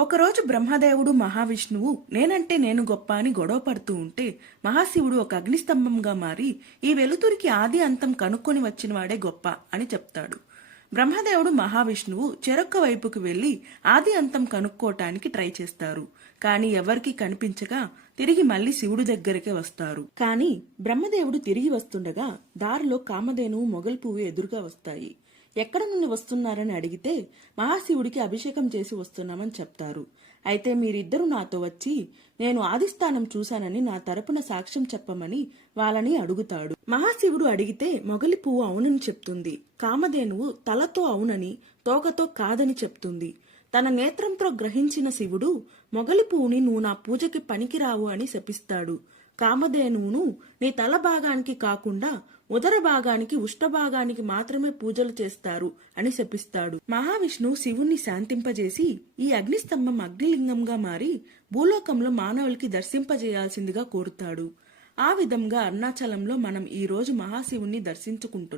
ఒకరోజు బ్రహ్మదేవుడు మహావిష్ణువు నేనంటే నేను గొప్ప అని గొడవ పడుతూ ఉంటే మహాశివుడు ఒక అగ్నిస్తంభంగా మారి ఈ వెలుతురికి ఆది అంతం కనుక్కొని వచ్చినవాడే గొప్ప అని చెప్తాడు. బ్రహ్మదేవుడు మహావిష్ణువు చెరొక్క వైపుకు వెళ్లి ఆది అంతం కనుక్కోటానికి ట్రై చేస్తారు. కాని ఎవరికీ కనిపించగా తిరిగి మళ్లీ శివుడు దగ్గరికే వస్తారు. కాని బ్రహ్మదేవుడు తిరిగి వస్తుండగా దారిలో కామధేనువు మొగలి పువ్వు ఎదురుగా వస్తాయి. ఎక్కడ నుండి వస్తున్నారని అడిగితే మహాశివుడికి అభిషేకం చేసి వస్తున్నామని చెప్తారు. అయితే మీరిద్దరూ నాతో వచ్చి నేను ఆదిస్థానం చూశానని నా తరపున సాక్ష్యం చెప్పమని వాళ్ళని అడుగుతాడు. మహాశివుడు అడిగితే మొగలి పువ్వు అవునని చెప్తుంది. కామధేనువు తలతో అవునని తోకతో కాదని చెప్తుంది. తన నేత్రంతో గ్రహించిన శివుడు మొగలి పువ్వుని నువ్వు నా పూజకి పనికిరావు అని శపిస్తాడు. కామధేనువును నీ తల భాగానికి కాకుండా ఉదర భాగానికి ఉష్ఠభాగానికి మాత్రమే పూజలు చేస్తారు అని శపిస్తాడు. మహావిష్ణువు శివుణ్ణి శాంతింపజేసి ఈ అగ్నిస్తంభం అగ్నిలింగంగా మారి భూలోకంలో మానవులకి దర్శింపజేయాల్సిందిగా కోరుతాడు. ఆ విధంగా అరుణాచలంలో మనం ఈ రోజు మహాశివుణ్ణి దర్శించుకుంటున్నాం.